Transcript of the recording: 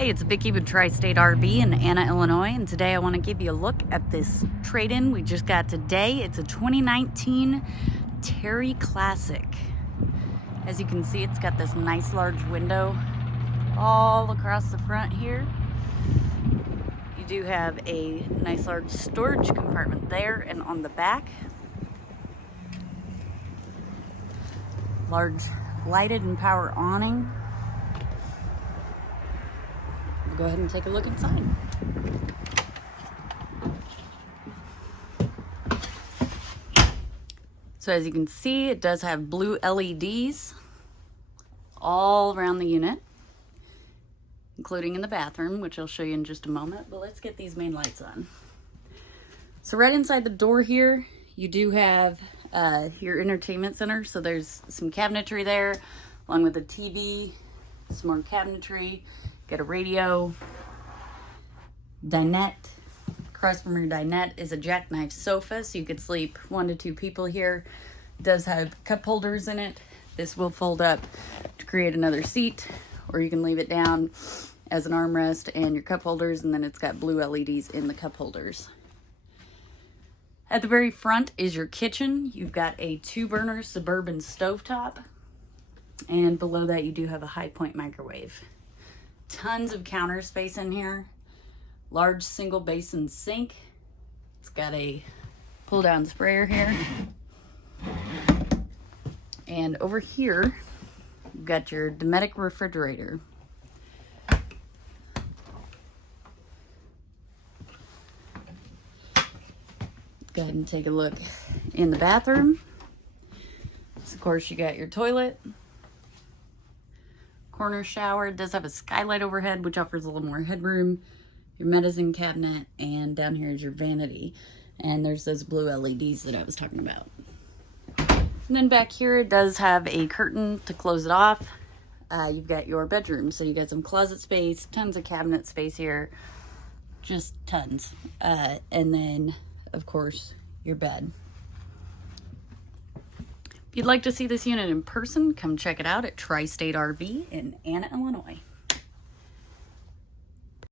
Hey, it's Vicki with Tri-State RV in Anna, Illinois, and today I want to give you a look at this trade-in we just got today. It's a 2019 Terry Classic. As you can see, it's got this nice large window all across the front here. You do have a nice large storage compartment there and on the back. Large lighted and power awning. We'll go ahead and take a look inside. So as you can see, it does have blue LEDs all around the unit, including in the bathroom, which I'll show you in just a moment. But let's get these main lights on. So right inside the door here, you do have your entertainment center. So there's some cabinetry there, along with a TV, some more cabinetry. Got a radio, dinette. Across from your dinette is a jackknife sofa, so you could sleep 1 to 2 people here. It does have cup holders in it. This will fold up to create another seat, or you can leave it down as an armrest and your cup holders, and then it's got blue LEDs in the cup holders. At the very front is your kitchen. You've got a 2-burner Suburban stovetop, and below that you do have a high point microwave. Tons of counter space in here. Large single basin sink. It's got a pull down sprayer here. And over here, you've got your Dynamax refrigerator. Go ahead and take a look in the bathroom. So of course, you got your toilet. Corner shower. It does have a skylight overhead, which offers a little more headroom. Your medicine cabinet, and down here is your vanity. And there's those blue LEDs that I was talking about. And then back here, it does have a curtain to close it off. You've got your bedroom. So you got some closet space, tons of cabinet space here. Just tons. And then, of course, your bed. If you'd like to see this unit in person, come check it out at Tri-State RV in Anna, Illinois.